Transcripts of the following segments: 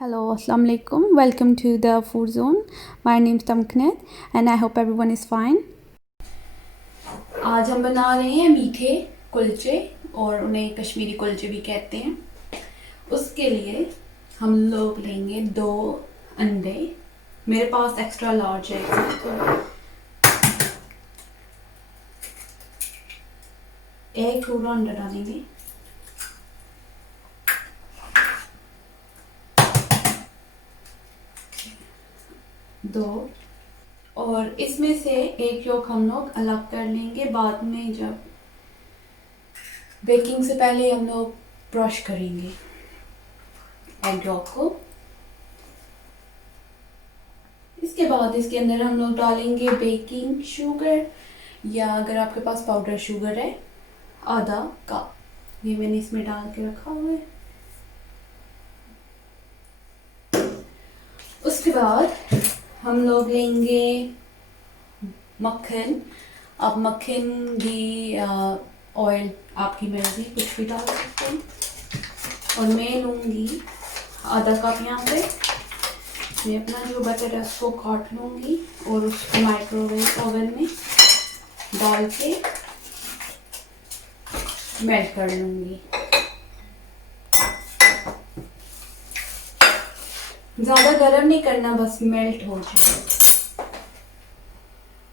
Hello, Assalamu alaikum. Welcome to the food zone. My name is Tamknet and I hope everyone is fine. आज हम बना रहे हैं मीठे कुलचे और उन्हें कश्मीरी कुलचे भी कहते हैं। उसके लिए हम लोग लेंगे 2 अंडे। मेरे पास एक्स्ट्रा लार्ज है तो एक पूरा अंडा डालेंगे। दो और इसमें से एक योक हम लोग अलग कर लेंगे। बाद में जब बेकिंग से पहले हम लोग ब्रश करेंगे एग योक को। इसके बाद इसके अंदर हम लोग डालेंगे बेकिंग शुगर या अगर आपके पास पाउडर शुगर है आधा कप। ये मैंने इसमें डाल के रखा हुआ है। उसके बाद हम लोग लेंगे मक्खन। आप मक्खन घी ऑयल आपकी मर्जी कुछ भी डाल सकते हैं। और मैं लूँगी आधा कप। यहाँ पे मैं अपना जो बटर है उसको काट लूँगी और उसको माइक्रोवेव ओवन में डाल के मेल्ट कर लूँगी। ज़्यादा गर्म नहीं करना, बस मेल्ट हो जाए।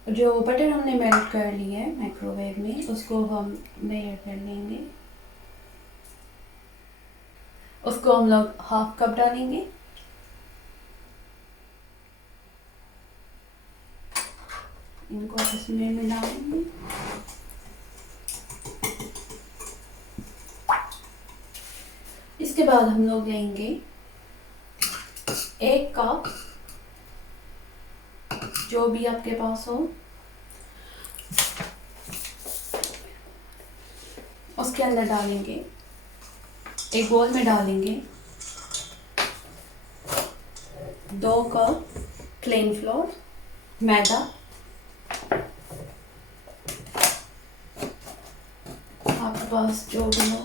जो बटर हमने मेल्ट कर लिया है माइक्रोवेव में उसको हम लेयर कर लेंगे। उसको हम लोग हाफ कप डालेंगे। इनको इसमें मिलाएंगे। इसके बाद हम लोग लेंगे 1 कप, जो भी आपके पास हो, उसके अंदर डालेंगे। एक बोल में डालेंगे 2 कप प्लेन फ्लोर मैदा। आपके पास जो भी हो।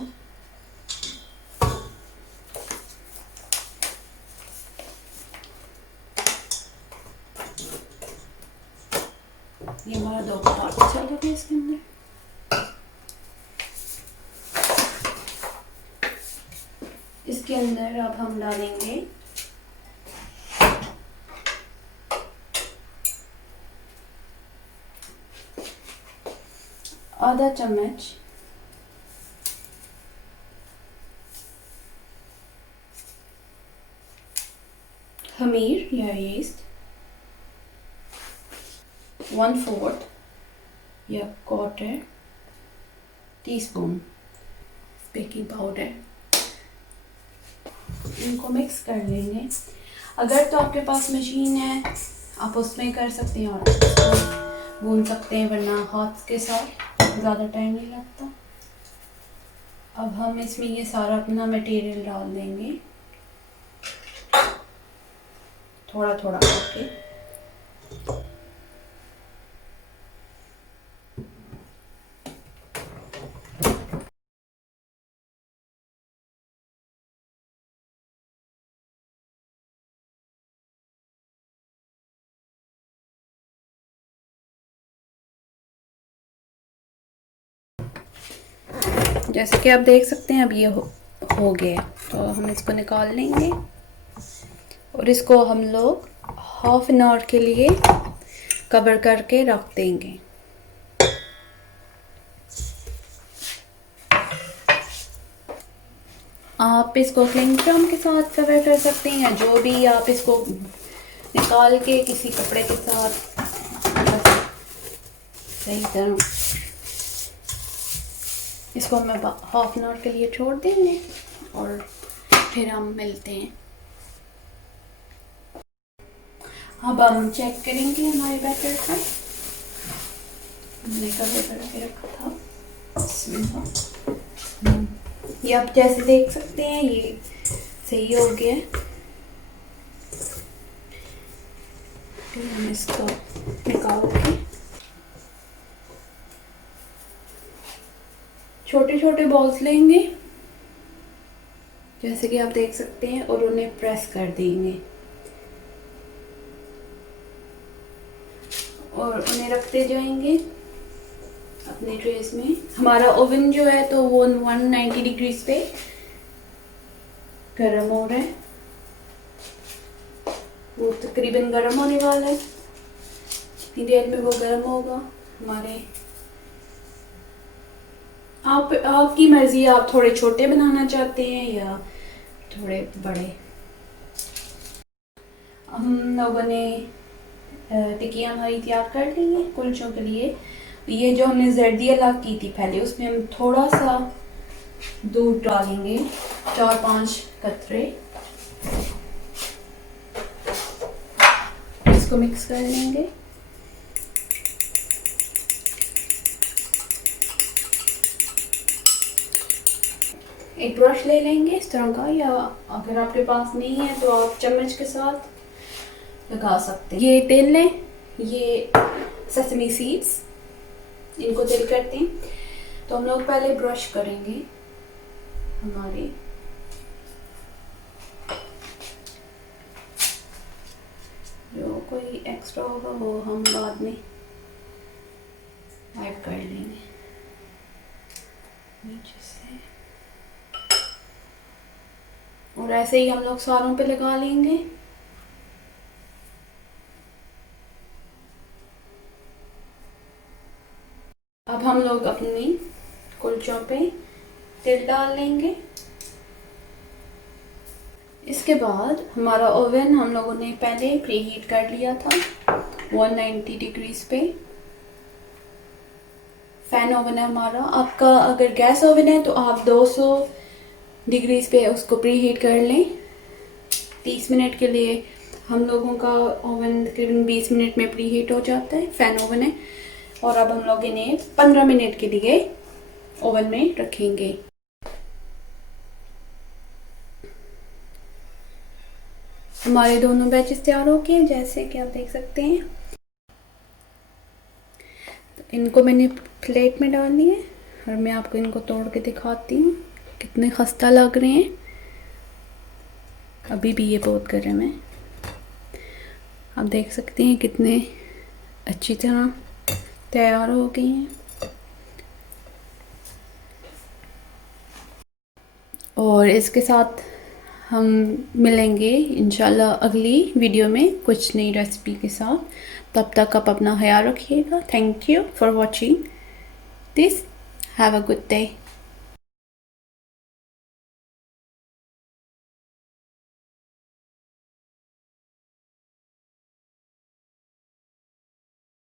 ये हमारा 2 कप आटा चल रहा है इसके अंदर। इसके अंदर अब हम डालेंगे आधा चम्मच खमीर या यीस्ट, 1/4 या क्वार्टर टीस्पून बेकिंग पाउडर। इनको मिक्स कर लेंगे। अगर तो आपके पास मशीन है आप उसमें कर सकते हैं और उसको भून सकते हैं, वरना हाथ के साथ ज़्यादा टाइम नहीं लगता। अब हम इसमें ये सारा अपना मटेरियल डाल देंगे थोड़ा थोड़ा करके। जैसे कि आप देख सकते हैं अब ये हो गया, तो हम इसको निकाल लेंगे और इसको हम लोग ½ एन आवर के लिए कवर करके रख देंगे। आप इसको क्लिंग फिल्म के साथ कवर कर सकते हैं या जो भी आप इसको निकाल के किसी कपड़े के साथ सही तरह इसको हम ½ एन आवर के लिए छोड़ देंगे और फिर हम मिलते हैं। अब हम चेक करेंगे हमारे बैटर का। हमने कवर करके रखा था। ये आप जैसे देख सकते हैं ये सही हो गया। फिर हम इसको निकाल के छोटे छोटे बॉल्स लेंगे जैसे कि आप देख सकते हैं, और उन्हें प्रेस कर देंगे और उन्हें रखते जाएंगे अपने ट्रेस में। हमारा ओवन जो है तो वो 190 डिग्रीज पे गर्म हो रहा है, वो तकरीबन गर्म होने वाला है। इतनी देर में वो गर्म होगा हमारे। आपकी मर्जी, आप थोड़े छोटे बनाना चाहते हैं या थोड़े बड़े। हम लोगों ने टिक्कियाँ हमारी तैयार कर ली हैं कुलचों के लिए। ये जो हमने जर्दी अलग की थी पहले, उसमें हम थोड़ा सा दूध डालेंगे, 4-5 कतरे। इसको मिक्स कर लेंगे। एक ब्रश ले लेंगे इस तरह का, या अगर आपके पास नहीं है तो आप चम्मच के साथ लगा सकते हैं। ये तेल लें, ये सेसमी सीड्स, इनको तेल करते हैं। तो हम लोग पहले ब्रश करेंगे हमारे जो कोई एक्स्ट्रा होगा वो हम बाद में ऐड कर लेंगे नीचे से, और ऐसे ही हम लोग सारों पे लगा लेंगे। अब हम लोग अपनी कुलचों पे तेल डाल लेंगे। इसके बाद हमारा ओवन हम लोगों ने पहले प्रीहीट कर लिया था 190 डिग्रीज पे। फैन ओवन है हमारा। आपका अगर गैस ओवन है तो आप 200 डिग्रीज पे उसको प्रीहीट कर लें 30 मिनट के लिए। हम लोगों का ओवन तकरीबन 20 मिनट में प्रीहीट हो जाता है, फैन ओवन है। और अब हम लोग इन्हें 15 मिनट के लिए ओवन में रखेंगे। हमारे दोनों बैचेस तैयार हो गए, जैसे कि आप देख सकते हैं। तो इनको मैंने प्लेट में डाल दिया है और मैं आपको इनको तोड़ के दिखाती हूँ कितने खस्ता लग रहे हैं। अभी भी ये बहुत गर्म है। आप देख सकते हैं कितने अच्छी तरह तैयार हो गई हैं। और इसके साथ हम मिलेंगे इंशाल्लाह अगली वीडियो में कुछ नई रेसिपी के साथ। तब तक आप अपना ख्याल रखिएगा। Thank you for watching this. Have a good day.